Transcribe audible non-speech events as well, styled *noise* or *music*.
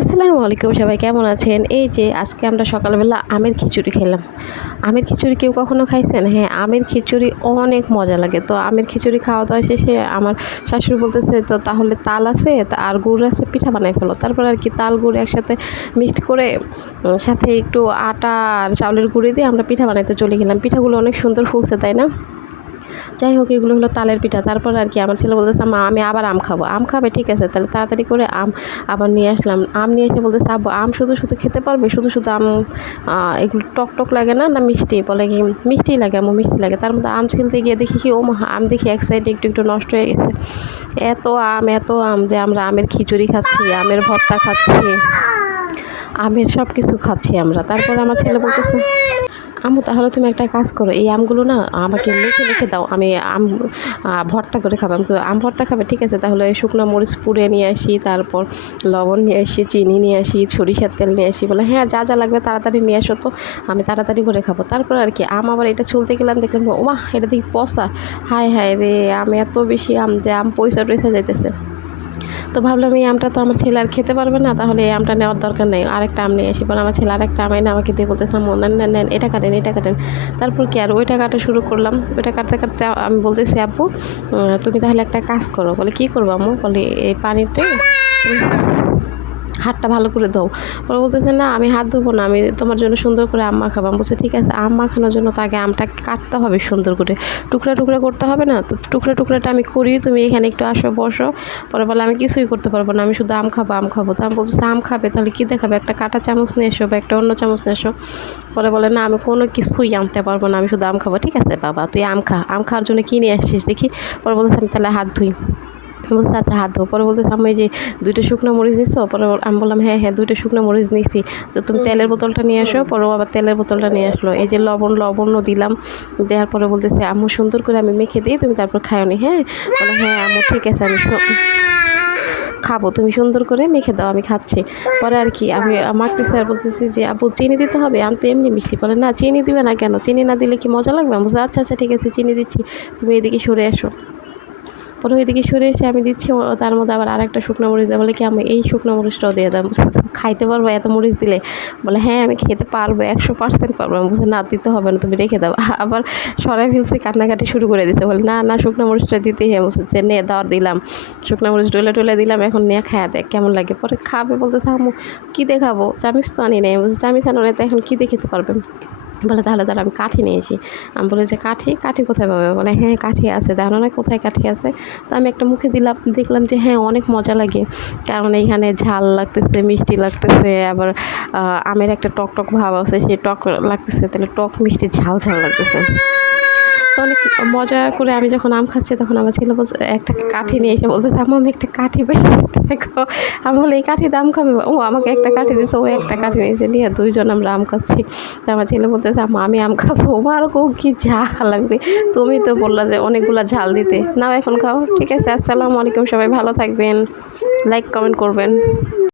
আসসালামু আলাইকুম, সবাই কেমন আছেন? এই যে আজকে আমরা সকালবেলা আমের খিচুড়ি খেলাম। আমের খিচুড়ি কেউ কখনো খাইছেন? হ্যাঁ আমের খিচুড়ি অনেক মজা লাগে। তো আমের খিচুড়ি খাওয়া দাওয়া শেষে আমার শাশুড়ি বলতেছে, তো তাহলে তাল আছে? আর গুড় আছে? পিঠা বানাই ফেলো। তারপর আর কি তাল, গুড় একসাথে মিক্সড করে সাথে একটু আটা আর চাউলের গুঁড়ি দিয়ে আমরা পিঠা বানাইতে চলে গেলাম। পিঠাগুলো অনেক সুন্দর ফুলছে, তাই না? যাই হোক, এগুলো হলো তালের পিঠা। তারপর আর কি আমার ছেলে বলতেছে, মা, আমি আবার আম খাব। আম খাবে, ঠিক আছে, তাহলে তাড়াতাড়ি করে আম আবার নিয়ে আসলাম। আম নিয়ে এসে বলতেছে, আব্বু, আম শুধু শুধু খেতে পারবে? শুধু শুধু আম এগুলো টক টক লাগে না? না মিষ্টি? বলে কি, মিষ্টি লাগে আমার মিষ্টি লাগে। তার মধ্যে আম ছিলতে গিয়ে দেখি কি ও আম দেখি এক সাইডে একটু একটু নষ্ট হয়ে গেছে। এত আম এত আম যে আমরা আমের খিচুড়ি খাচ্ছি, আমের ভর্তা খাচ্ছি, আমের সব কিছু খাচ্ছি আমরা। তারপর আমার ছেলে বলতেছে আমু তাহলে তুমি একটা কাজ করো, এই আমগুলো না আমাকে লিখে লিখে দাও, আমি আম ভর্তা করে খাব। আমি আম ভর্তা খাবে, ঠিক আছে, তাহলে শুকনো মরিচ পুড়ে নিয়ে আসি, তারপর লবণ নিয়ে আসি, চিনি নিয়ে আসি, সরিষার তেল নিয়ে আসি, বলে হ্যাঁ যা যা লাগবে তাড়াতাড়ি নিয়ে আসো তো, আমি তাড়াতাড়ি করে খাব। তারপর আর কি, আম আবার এটা চলতে গেলাম, দেখলাম ওমা এটা দেখি পচা। হায় হায় রে, আমি এত বেশি আম যে, আম পয়সা টয়সা যাইতেছে। তো ভাবলাম এই আমটা তো আমার ছেলে আর খেতে পারবে না, তাহলে এই আমটা নেওয়ার দরকার নেই। আরেকটা আম নিয়ে আসি পরে আমার ছেলে আরেকটা আম এনে আমাকে দিয়ে বলতেছিলাম আম্মু, নেন নেন এটা কাটেন এটা কাটেন। তারপর কি আর ওইটা কাটা শুরু করলাম। ওইটা কাটতে কাটতে আমি বলতেছি, আব্বু তুমি তাহলে একটা কাজ করো। বলে, কী করব আম্মু? বলে, এই পানিতে হাতটা ভালো করে দাও পরে বলতেছে, না, আমি হাত ধোবো না, আমি তোমার জন্য সুন্দর করে আম মাখাবো। আমি বলছি, ঠিক আছে, আম মাখানোর জন্য তো আগে আমটা কাটতে হবে সুন্দর করে। টুকরা টুকরা করতে হবে না, তো টুকরা টুকরাটা আমি করি, তুমি এখানে একটু আসো, বসো। পরে বলে, আমি কিছুই করতে পারব না, আমি শুধু আম খাব আম খাব। তো আমি বলতেছি, আম খাবে, তাহলে কী দেখাবে? একটা কাটা চামচ নিয়ে এসো বা একটা অন্য চামচ নিয়ে এসো। পরে বলে, না, আমি কোনো কিছুই আনতে পারব না, আমি শুধু আম খাব। ঠিক আছে, বাবা, তুই আম খা, আম খাওয়ার জন্য কী নিয়ে আসছিস দেখি? পরে বলতেছে, আমি তাহলে হাত ধুই। বলছে আচ্ছা হাত ধো পরে বলতে আমি যে দুইটা শুকনো মরিচ নিছো? পরে আমি বললাম হ্যাঁ হ্যাঁ দুইটা শুকনো মরিচ নিচ্ছি তো তুমি তেলের বোতলটা নিয়ে আসো। পরে আবার তেলের বোতলটা নিয়ে আসলো। এই যে লবণ লবণও দিলাম। দেওয়ার পরে বলতেছে আম্মু সুন্দর করে আমি মেখে দিই তুমি তারপর খাও নি হ্যাঁ? বলে হ্যাঁ আম্মু ঠিক আছে আমি খাব তুমি সুন্দর করে মেখে দাও আমি খাচ্ছি। পরে আর কি আমি মাখতেছি স্যার বলতেছি যে আবু চিনি দিতে হবে? আমি তো এমনি মিষ্টি। বলে না চিনি দিবে না কেন? চিনি না দিলে কি মজা লাগবে? আমি বলছি আচ্ছা আচ্ছা ঠিক আছে চিনি দিচ্ছি। তুমি এদিকে সরে এসো। পরে ওইদিকে সরে এসে আমি দিচ্ছি তার মধ্যে আবার আর একটা শুকনো মরিচ দেয়। বলে কি, আমি এই শুকনো মরিচটাও দিয়ে দাম খাইতে পারব এত মরিচ দিলে? বলে হ্যাঁ আমি খেতে পারব, একশো পার্সেন্ট পারব। আমি বুঝে না, দিতে হবে না, তুমি রেখে দাও। *laughs* আবার সরাই ফেলছে, কান্নাকাটি শুরু করে দিছে। বলে, না না, শুকনো মরিচটা দিতেই হ্যাঁ বলছে, যে নে দাওয়ার দিলাম। শুকনো মরিচ ডলে টলে দিলাম, এখন নিয়ে খায়া দেখ, কেমন লাগে। পরে খাবে, বলতেছে, আম্মু, কী দেখাবো? চামিচ তো আনি নেই। বলছে, চামিচ আনো না তো এখন কী দিয়ে খেতে পারবেন বলে, তাহলে তাহলে আমি কাঠি নিয়েছি। আমি বলে, যে কাঠি? কাঠি কোথায় পাবে? বলে হ্যাঁ কাঠি আছে। দেখো না কোথায় কাঠি আছে? তো আমি একটা মুখে দিলাম, দেখলাম যে হ্যাঁ অনেক মজা লাগে। কারণ এইখানে ঝাল লাগতেছে, মিষ্টি লাগতেছে, আবার আমের একটা টক টক ভাব আছে, সেই টক লাগতেছে। তাহলে টক মিষ্টি ঝাল ঝাল লাগতেছে। তো অনেক মজা করে আমি যখন আম খাচ্ছি তখন আমার ছেলে বলছে একটা কাঠি নিয়ে এসে বলতেছে আম্মু আমি একটা কাঠি পাই দেখো আমি বলে এই কাঠি দাম খাবে ও আমাকে একটা কাঠি দিয়েছে ও একটা কাঠি নিয়েছে নিয়ে দুইজন আমরা আম খাচ্ছি। তো আমার ছেলে বলতেছে আম্মা আমি আম খাব। আমার কো কি ঝাল আমি কই, তুমি তো বললা যে অনেকগুলো ঝাল দিতে। নাও এখন খাও। ঠিক আছে আসসালামু আলাইকুম সবাই ভালো থাকবেন। লাইক কমেন্ট করবেন।